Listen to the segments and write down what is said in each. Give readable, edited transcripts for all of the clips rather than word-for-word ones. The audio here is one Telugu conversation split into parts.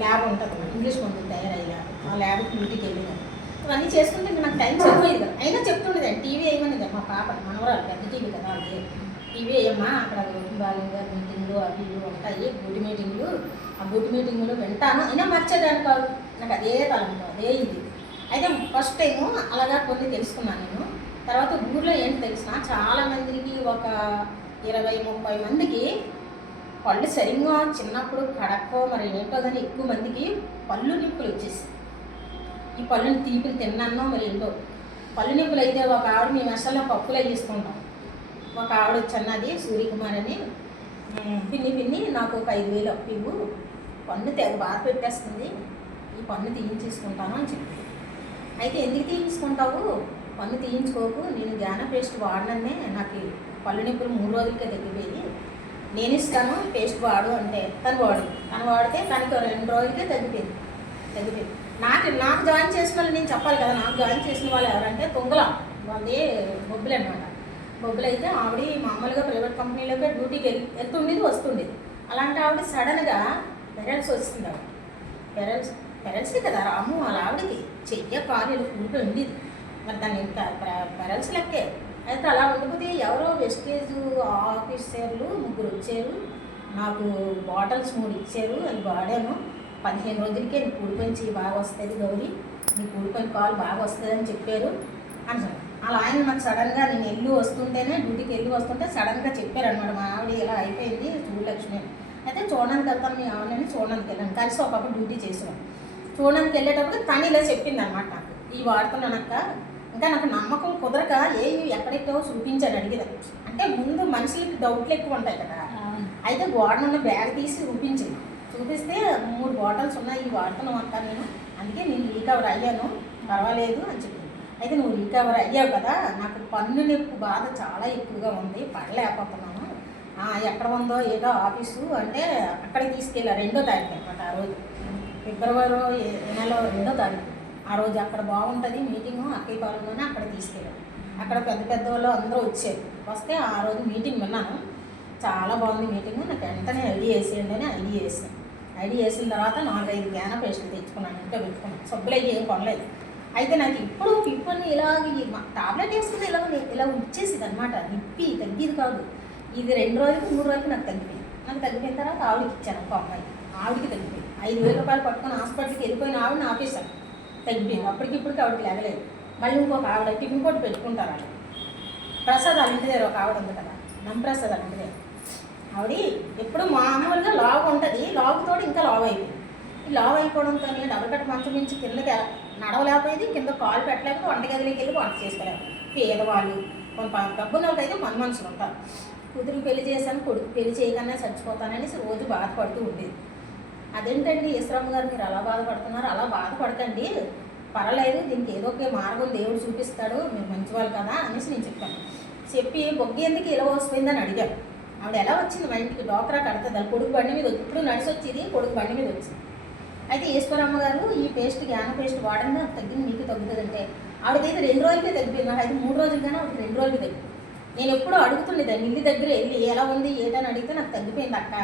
ల్యాబ్ ఉంటుంది, ఇంగ్లీష్ మందులు తయారయ్యే ల్యాబ్. ఆ ల్యాబ్కి డ్యూటీకి వెళ్ళినాను. ఇవన్నీ చేసుకుంటే నాకు టైం సరిపోయేది కదా. అయినా చెప్తుండేది టీవీ వేయమనేది మా పాప, మనవరాలు పెద్ద టీవీ కదా అది. టీవీ వేయమ్మా, అక్కడ బాగా మీటింగ్లు అవి ఇవి ఉంటాయి, బూటి మీటింగ్లు. ఆ బూటి మీటింగ్లు వింటాను, అయినా మర్చేదాన్ని కాదు. నాకు అదే తలంలో అదే ఇది. అయితే ఫస్ట్ టైము అలాగా కొన్ని తెలుసుకున్నాను నేను. తర్వాత ఊర్లో ఏంటి తెలిసిన, చాలామందికి ఒక 20-30 మందికి పళ్ళు సరిగ్గా చిన్నప్పుడు కడక్కో మరి ఏంటో కానీ ఎక్కువ మందికి పళ్ళు నిప్పులు వచ్చేసి, ఈ పళ్ళుని తీపిలు తిన్నానో మరి ఏంటో పళ్ళు నిప్పులు. అయితే ఒక ఆవిడ మేము అసలు పప్పులు వేసుకుంటాం. ఒక ఆవిడ వచ్చన్నది సూర్యకుమార్ అని, పిన్ని నాకు ఒక 5,000 అప్పివు, పన్ను తెగ బాధ పెట్టేస్తుంది, ఈ పన్ను తీయించేసుకుంటాను అని చెప్పి. అయితే ఎందుకు తీయించుకుంటావు, పన్ను తీయించుకోకు, నేను జ్ఞాన పేస్ట్ వాడిననే నాకు పళ్ళు నొప్పులు 3 రోజులకే తగ్గిపోయి, నేను ఇస్తాను పేస్ట్ వాడు అంటే తను వాడితే తనకు 2 రోజులకే తగ్గిపోయింది. నాకు జాయిన్ చేసిన వాళ్ళు నేను చెప్పాలి కదా, నాకు జాయిన్ చేసిన వాళ్ళు ఎవరంటే తొంగల వాళ్ళే బొబ్బులు అనమాట. బొబ్బులు అయితే ఆవిడ మామూలుగా ప్రైవేట్ కంపెనీలోకి డ్యూటీకి వెళ్తుండేది వస్తుండేది. అలాంటి ఆవిడ సడన్గా పెరల్స్ వచ్చింది. ఆవిడ పెరల్సే కదా రాము, వాళ్ళ ఆవిడకి చెయ్య కార్యాలు కూర్పు ఉండేది. మరి దాన్ని పెరల్స్ లెక్కే. అయితే అలా ఉండిపోతే ఎవరో వెస్టేజ్ ఆఫీసర్లు 3 వచ్చారు, నాకు బాటిల్స్ 3 ఇచ్చారు, అవి వాడాను. 15 రోజులకే నీ కూడిపోయి బాగా వస్తుంది గౌరీ, నీ కూడిపోయిన కాల్ బాగా వస్తుంది అని చెప్పారు అని. అలా ఆయన నాకు సడన్గా నేను డ్యూటీకి వెళ్ళి వస్తుంటే సడన్గా చెప్పారు అనమాట, మా ఆవిడ ఇలా అయిపోయింది చూడలక్ష్మి. అయితే చూడడానికి వెళ్తాను మీ ఆవిడని చూడడానికి వెళ్ళాను, కలిసి ఒకప్పుడు డ్యూటీ చేసాను. చూడడానికి వెళ్ళేటప్పుడు తను ఇలా చెప్పింది అనమాట, నాకు ఈ వాడుతున్నానక్క, ఇంకా నాకు నమ్మకం కుదరక ఎక్కడెక్కడో చూపించాను అడిగేదాన్ని. అంటే ముందు మనుషులకి డౌట్లు ఎక్కువ ఉంటాయి కదా. అయితే గోడనున్న బ్యాగ్ తీసి చూపిస్తే 3 బాటిల్స్ ఉన్నాయి, ఇవి వాడుతున్నావు అక్క నేను, అందుకే నేను రీకవర్ అయ్యాను, పర్వాలేదు అని చెప్పింది. అయితే నువ్వు రీకవర్ అయ్యావు కదా, నాకు పన్ను నొప్పి బాధ చాలా ఎక్కువగా ఉంది, పడలేకపోతున్నాను, ఎక్కడ ఉందో ఏదో ఆఫీసు అంటే అక్కడికి తీసుకెళ్ళా. 2వ తారీఖు అనమాట ఆ రోజు, ఫిబ్రవరి నెల 2వ తారీఖు. ఆ రోజు అక్కడ బాగుంటుంది మీటింగు అక్కయ్యపాలెంలోనే, అక్కడ తీసుకెళ్ళాను. అక్కడ పెద్ద వాళ్ళు అందరూ వచ్చారు. వస్తే ఆ రోజు మీటింగ్ విన్నాను, చాలా బాగుంది మీటింగు. నాకు వెంటనే ఐడి వేసేయండి అని ఐడి వేసాను. ఐడి వేసిన తర్వాత 4-5 జ్ఞాన పేస్టులు తెచ్చుకున్నాను, ఇంట్లో పెట్టుకున్నాను. సబ్బులు అయ్యి ఏం కొనలేదు. అయితే నాకు ఇప్పుడు పిప్పని ఇలాగ టాబ్లెట్ వేసుకుని ఇలా వచ్చేసింది అనమాట, నిప్పి తగ్గేది కాదు. ఇది 2 రోజులకు 3 రోజులకు నాకు తగ్గిపోయిన తర్వాత ఆవిడకి ఇచ్చాను, ఒక అమ్మాయి, ఆవిడకి తగ్గిపోయింది. 5,000 రూపాయలు పట్టుకొని హాస్పిటల్కి వెళ్ళిపోయిన ఆవిడని ఆపేశాను, తగ్గిపోయింది. అప్పటికిప్పటికి ఆవిడకి లేగలేదు. మళ్ళీ ఇంకొక ఆవిడ టిఫిన్ కొట్టి పెట్టుకుంటారు, ఆవిడ ప్రసాద్ వాళ్ళ ఇంటి దగ్గర ఒక ఆవిడ ఉంది కదా, నమ్మప్రసాద్ వాళ్ళ ఇంటి దగ్గర. ఆవిడ ఎప్పుడు మామూలుగా లావు ఉంటుంది, లావుతోటి ఇంకా లావు అయిపోయింది. ఈ లావు అయిపోవడంతో డబుల్ కట్ మంచం నుంచి కిందకి నడవలేకపోయేది, కింద కాలు పెట్టలేకపోతే వంటగదిలోకి వెళ్ళి వంట చేసుకోలేదు. పేదవాళ్ళు కొంత డబ్బున్న వాళ్ళకైతే మనుషులు ఉంటారు. కూతురికి పెళ్లి చేశాను, కొడుకు పెళ్లి చేయగానే చచ్చిపోతాననేసి రోజు బాధపడుతూ ఉండేది. అదేంటండి ఈశ్వరమ్మ గారు మీరు అలా బాధపడుతున్నారు, అలా బాధపడకండి, పర్వాలేదు, దీనికి ఏదో ఒక మార్గం దేవుడు చూపిస్తాడు, మీరు మంచివాళ్ళు కదా అనేసి నేను చెప్పాను. చెప్పి బొగ్గి ఎందుకు ఇలా వస్తుందని అడిగాను. ఆవిడ ఎలా వచ్చింది మా ఇంటికి, డోక్రా కడుతుంది, అది కొడుకు బండి మీద ఇప్పుడు నడిచి వచ్చేది, కొడుకు బండి మీద వచ్చింది. అయితే ఈశ్వరమ్మ గారు ఈ పేస్ట్ జ్ఞాన పేస్ట్ వాడండి, నాకు తగ్గింది, మీకు తగ్గుతుందంటే ఆవిడకైతే 2 రోజులకే తగ్గిపోయింది. నాకు అయితే 3 రోజులు కానీ ఆవిడకి 2 రోజులకి తగ్గింది. నేను ఎప్పుడూ అడుగుతుండేదాన్ని, ఇల్లు దగ్గర వెళ్ళి ఎలా ఉంది ఏదని అడిగితే నాకు తగ్గిపోయింది అక్క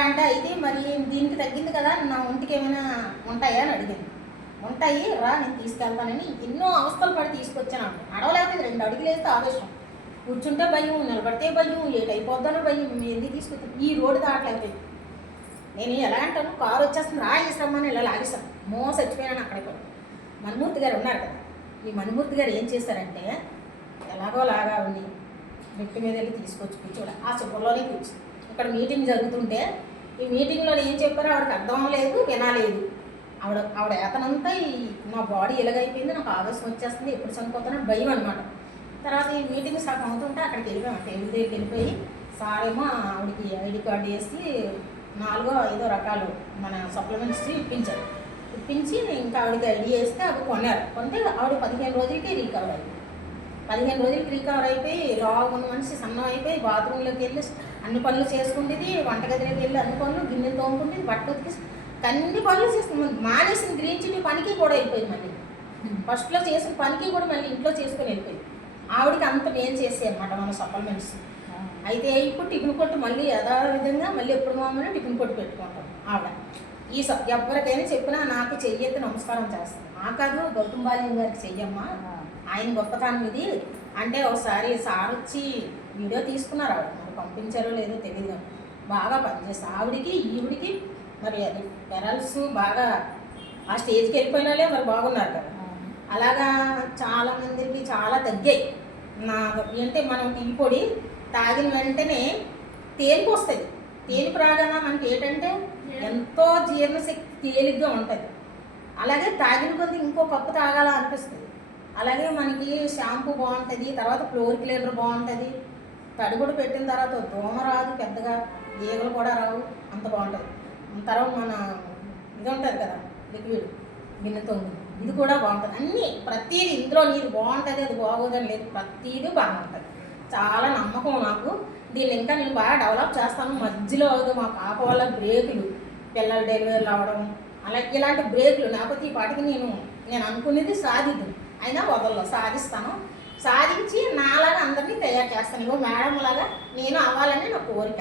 అంటే. అయితే మరి దీనికి తగ్గింది కదా, నా ఒంటికి ఏమైనా ఉంటాయా అని అడిగాను. ఉంటాయి రా నేను తీసుకెళ్తానని ఎన్నో అవస్థలు పడి తీసుకొచ్చాను. నడవలేకపోతే 2 అడుగులు వేస్తే ఆవేశం, కూర్చుంటే భయం, నిలబడితే భయం, ఏటైపోద్దానో భయం, ఎందుకు తీసుకొచ్చాను. ఈ రోడ్డు దాటలేకపోయింది. నేను ఎలా అంటాను, కారు వచ్చేస్తుంది రా ఈశ్వరమ్మని ఇలా లాగేస్తాను, చచ్చిపోయాను. అక్కడికి మన్మూర్తి గారు ఉన్నారు కదా, ఈ మన్మూర్తి గారు ఏం చేశారంటే ఎలాగో లాగా ఉంది మెట్టు మీద వెళ్ళి తీసుకొచ్చి కూర్చోడు, ఆ చుప్పలోనే కూర్చో. ఇక్కడ మీటింగ్ జరుగుతుంటే ఈ మీటింగ్లో ఏం చెప్పారో ఆవిడకి అర్థం లేదు, వినాలేదు. ఆవిడ ఏతనంతా నా బాడీ ఎలాగైపోయింది, నాకు ఆవేశం వచ్చేస్తుంది, ఎప్పుడు చనిపోతానని భయం అనమాట. తర్వాత ఈ మీటింగ్ సగం అవుతుంటే అక్కడికి వెళ్ళిపోయాం, టేబుల్ దగ్గరికి వెళ్ళిపోయి సారేమో ఆవిడకి ఐడి కార్డు వేసి 4-5 రకాలు మన సప్లిమెంట్స్ ఇప్పించి ఇంకా ఆవిడకి ఐడి వేస్తే అవి కొంటే ఆవిడ 15 రోజులకి రీకవర్ అయిపోయి 15 రోజులకి రీకవర్ అయిపోయి రాగున్న మనిషి సన్నం అయిపోయి బాత్రూంలోకి వెళ్ళి అన్ని పనులు చేసుకుంటుంది, వంటగదిలోకి వెళ్ళి అన్ని పనులు, గిన్నెలు తోముకుంటుంది, బట్టలు ఉతికి అన్ని పనులు చేసుకుంటుంది. మానేసిన గ్రీన్ చిల్లీ పనికి కూడా వెళ్ళిపోయింది. మళ్ళీ ఫస్ట్లో చేసిన పనికి కూడా మళ్ళీ ఇంట్లో చేసుకొని వెళ్ళిపోయింది. ఆవిడకి అంత మేలు చేసాయి అనమాట మన సప్లిమెంట్స్. అయితే ఇప్పుడు టిఫిన్ కొట్టు మళ్ళీ యథావిధంగా మళ్ళీ ఎప్పుడు మామూలు టిఫిన్ కొట్టు పెట్టుకుంటాం ఆవిడ. ఎవరికైనా చెప్పినా నాకు చెయ్యెత్తి నమస్కారం చేస్తాను. కాదు గౌతమ్ బాలి గారికి చెయ్యమ్మా, ఆయన గొప్పతనం ఇది అంటే ఒకసారి సార్ వచ్చి వీడియో తీసుకున్నారు. ఆవిడ మరి పంపించారో లేదో తెలియదు, బాగా పనిచేస్తారు ఆవిడికి ఈవిడికి. మరి అది పెరల్స్ బాగా ఆ స్టేజ్కి వెళ్ళిపోయిన వాళ్ళే మరి బాగున్నారు కదా. అలాగా చాలామందికి చాలా తగ్గాయి. నా అంటే మనం టీ పొడి తాగిన వెంటనే తేలిపు వస్తుంది. తేలిపు రాగానే మనకి ఏంటంటే ఎంతో జీర్ణశక్తి తేలిగ్గా ఉంటుంది. అలాగే తాగిన కొద్ది ఇంకో కప్పు తాగాల అనిపిస్తుంది. అలాగే మనకి షాంపూ బాగుంటుంది, తర్వాత ఫ్లోర్ క్లీనర్ బాగుంటుంది. తడిగుడు పెట్టిన తర్వాత దోమ రాదు, పెద్దగా ఈగలు కూడా రావు, అంత బాగుంటుంది. తర్వాత మన ఇది ఉంటుంది కదా లిక్విడ్ గిన్నెతో, ఇది కూడా బాగుంటుంది. అన్నీ ప్రతిదీ ఇందులో నీది బాగుంటుంది, అది బాగోదని లేదు, ప్రతిదీ బాగుంటుంది. చాలా నమ్మకం నాకు. దీన్ని ఇంకా నేను బాగా డెవలప్ చేస్తాను. మధ్యలో మా పాప వల్ల బ్రేకులు, పిల్లలు డెలివరీలు అవ్వడం, అలా ఇలాంటి బ్రేకులు లేకపోతే ఈ పాటికి నేను అనుకునేది సాధిద్దు, అయినా వదల్లో సాధిస్తాను. సాధించి నాలాగా అందరినీ తయారు చేస్తాను. ఇగో మేడం లాగా నేను అవ్వాలని నా కోరిక.